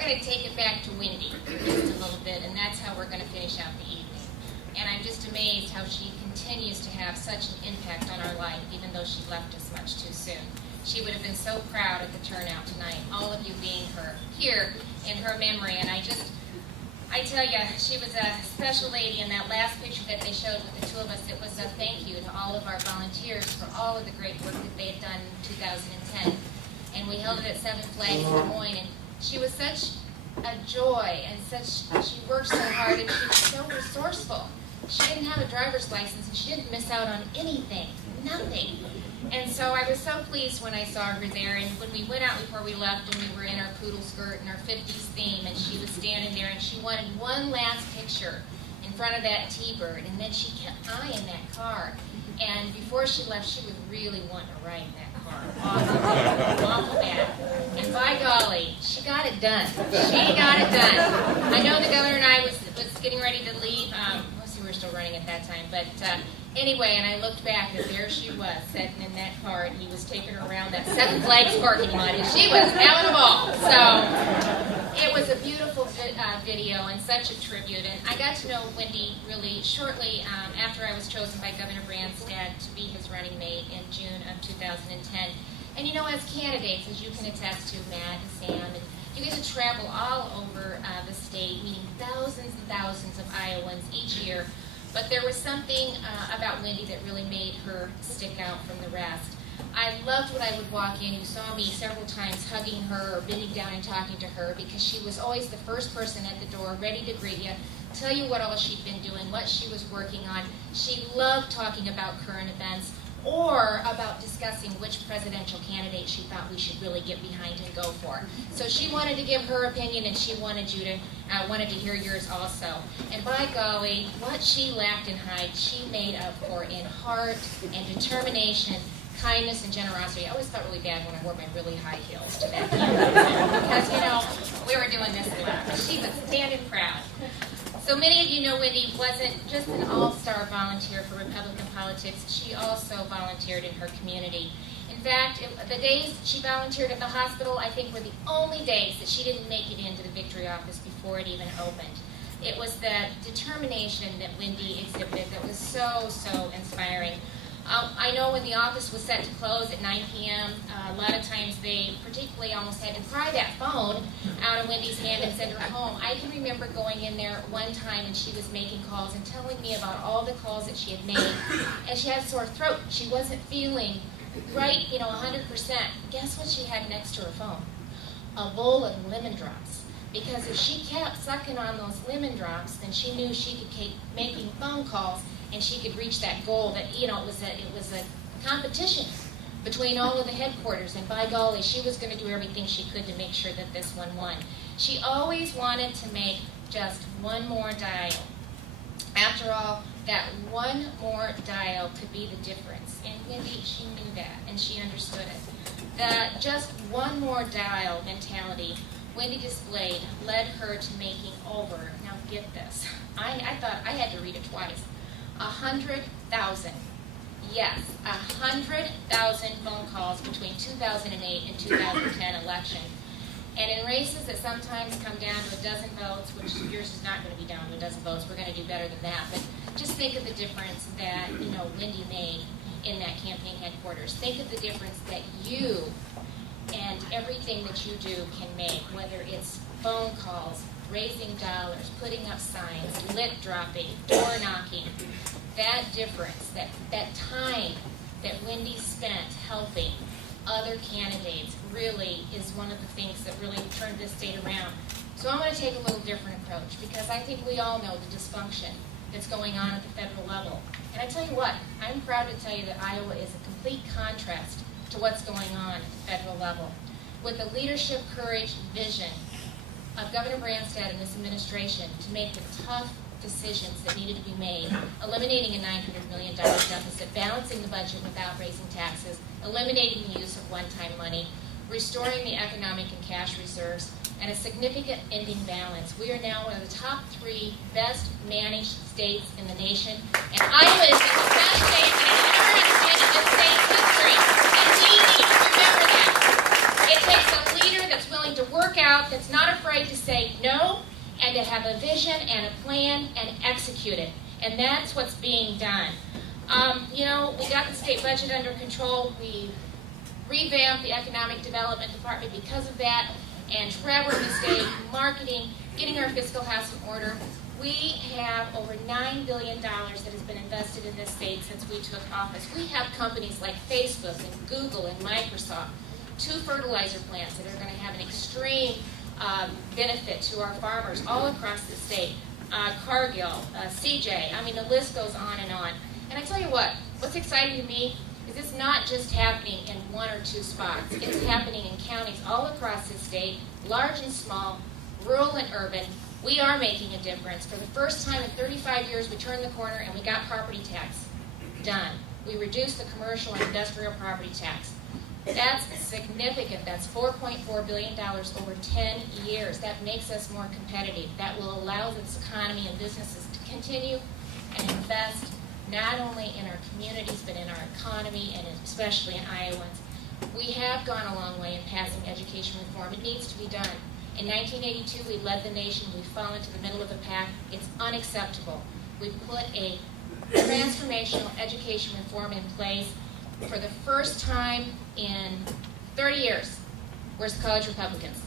going to take it back to Wendy just a little bit, and that's how we're going to finish out the evening. And I'm just amazed how she continues to have such an impact on our life, even though she left us much too soon. She would have been so proud at the turnout tonight, all of you being here in her memory. And I tell you, she was a special lady. In that last picture that they showed with the two of us, it was a thank you to all of our volunteers for all of the great work that they had done in 2010. And we held it at Seven Flags in Des Moines, and she was such a joy, and she worked so hard, and she was so resourceful. She didn't have a driver's license, and she didn't miss out on anything, nothing. And so I was so pleased when I saw her there, and when we went out before we left, and we were in our poodle skirt and our 50s theme, and she was standing there, and she wanted one last picture in front of that T-Bird, and then she kept eyeing that car. And before she left, she was really wanting to ride in that car. Awful bad. And by golly, she got it done. She got it done. I know the governor and I was getting ready to leave. We were still running at that time, but anyway, and I looked back, and there she was, sitting in that car, and he was taking her around that Seven Flags parking lot, and she was having a ball. So it was a beautiful video and such a tribute, and I got to know Wendy really shortly after I was chosen by Governor Branstad to be his running mate in June of 2010. And you know, as candidates, as you can attest to, Matt and Sam, and you get to travel all over the state, meeting thousands and thousands of Iowans each year. But there was something about Wendy that really made her stick out from the rest. I loved when I would walk in. You saw me several times hugging her or bending down and talking to her, because she was always the first person at the door, ready to greet you, tell you what all she'd been doing, what she was working on. She loved talking about current events, or about discussing which presidential candidate she thought we should really get behind and go for. So she wanted to give her opinion, and she wanted you to wanted to hear yours also. And by golly, what she lacked in height, she made up for in heart and determination, kindness and generosity. I always felt really bad when I wore my really high heels to that campaign, because, you know, we were doing this a lot. She was standing proud. So many of you know Wendy wasn't just an all-star volunteer for Republican politics. She also volunteered in her community. In fact, the days she volunteered at the hospital, I think, were the only days that she didn't make it into the Victory office before it even opened. It was the determination that Wendy exhibited that was so, so inspiring. I know when the office was set to close at 9 p.m., a lot of times they particularly almost had to pry that phone out of Wendy's hand and send her home. I can remember going in there one time, and she was making calls and telling me about all the calls that she had made. And she had a sore throat. She wasn't feeling right, 100%. Guess what she had next to her phone? A bowl of lemon drops. Because if she kept sucking on those lemon drops, then she knew she could keep making phone calls, and she could reach that goal that, it was a competition between all of the headquarters, and by golly, she was going to do everything she could to make sure that this one won. She always wanted to make just one more dial. After all, that one more dial could be the difference, and Wendy, she knew that, and she understood it. The just one more dial mentality Wendy displayed led her to making over, now get this, I thought I had to read it twice, 100,000. Yes, 100,000 phone calls between 2008 and 2010 election. And in races that sometimes come down to a dozen votes, which yours is not going to be down to a dozen votes, we're going to do better than that. But just think of the difference that, Wendy made in that campaign headquarters. Think of the difference that you and everything that you do can make, whether it's phone calls, raising dollars, putting up signs, lip dropping, door knocking. That difference, that time that Wendy spent helping other candidates really is one of the things that really turned this state around. So I'm going to take a little different approach, because I think we all know the dysfunction that's going on at the federal level. And I tell you what, I'm proud to tell you that Iowa is a complete contrast to what's going on at the federal level. With the leadership, courage, vision of Governor Branstad and this administration to make the tough decisions that needed to be made, eliminating a $900 million deficit, balancing the budget without raising taxes, eliminating the use of one-time money, restoring the economic and cash reserves, and a significant ending balance. We are now one of the top 3 best managed states in the nation, and Iowa is the best state that has ever had a state in this state's history, and we need to remember that. It takes a leader that's willing to work out, that's not afraid to have a vision and a plan and execute it. And that's what's being done. You know, we got the state budget under control. We revamped the economic development department because of that, and traveling the state, marketing, getting our fiscal house in order. We have over $9 billion that has been invested in this state since we took office. We have companies like Facebook and Google and Microsoft, 2 fertilizer plants that are going to have an extreme benefit to our farmers all across the state. Cargill, CJ, I mean the list goes on. And I tell you what, what's exciting to me is it's not just happening in 1 or 2 spots. It's happening in counties all across the state, large and small, rural and urban. We are making a difference. For the first time in 35 years, we turned the corner and we got property tax done. We reduced the commercial and industrial property tax. That's significant. That's $4.4 billion over 10 years. That makes us more competitive. That will allow this economy and businesses to continue and invest not only in our communities but in our economy and especially in Iowans. We have gone a long way in passing education reform. It needs to be done. In 1982, we led the nation. We've fallen to the middle of the pack. It's unacceptable. We put a transformational education reform in place for the first time in 30 years. Where's the college Republicans?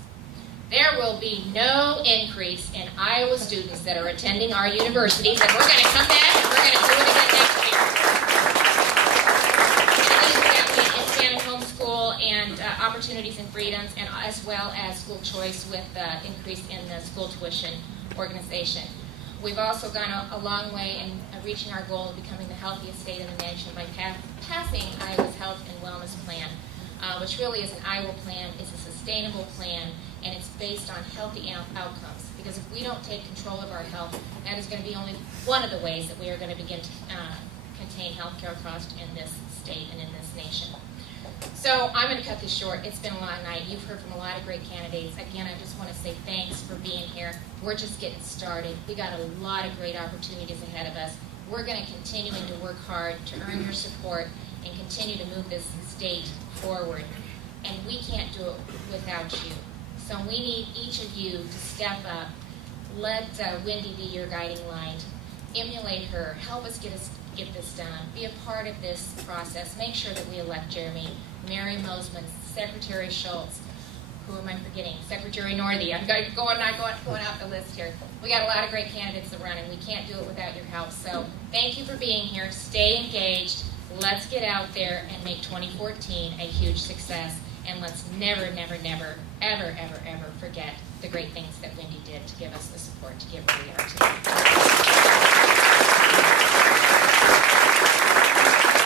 There will be no increase in Iowa students that are attending our universities, and we're going to come back and we're going to do it again next year. And expanded homeschool and opportunities and freedoms, and as well as school choice with increase in the school tuition organization. We've also gone a long way in reaching our goal of becoming the healthiest state in the nation by passing Iowa's Health and Wellness Plan, which really is an Iowa plan. It's a sustainable plan, and it's based on healthy outcomes. Because if we don't take control of our health, that is going to be only one of the ways that we are going to begin to contain healthcare costs in this state and in this nation. So I'm going to cut this short. It's been a long night. You've heard from a lot of great candidates. Again, I just want to say thanks for being here. We're just getting started. We got a lot of great opportunities ahead of us. We're going to continue to work hard to earn your support and continue to move this state forward. And we can't do it without you. So we need each of you to step up. Let Wendy be your guiding light. Emulate her. Help us get this done. Be a part of this process. Make sure that we elect Jeremy, Mary Mosman, Secretary Schultz. Who am I forgetting? Secretary Northey. I'm going out the list here. We got a lot of great candidates that run, and we can't do it without your help. So thank you for being here. Stay engaged. Let's get out there and make 2014 a huge success. And let's never, never, never, ever, ever, ever forget the great things that Wendy did to give us the support to get where we are today.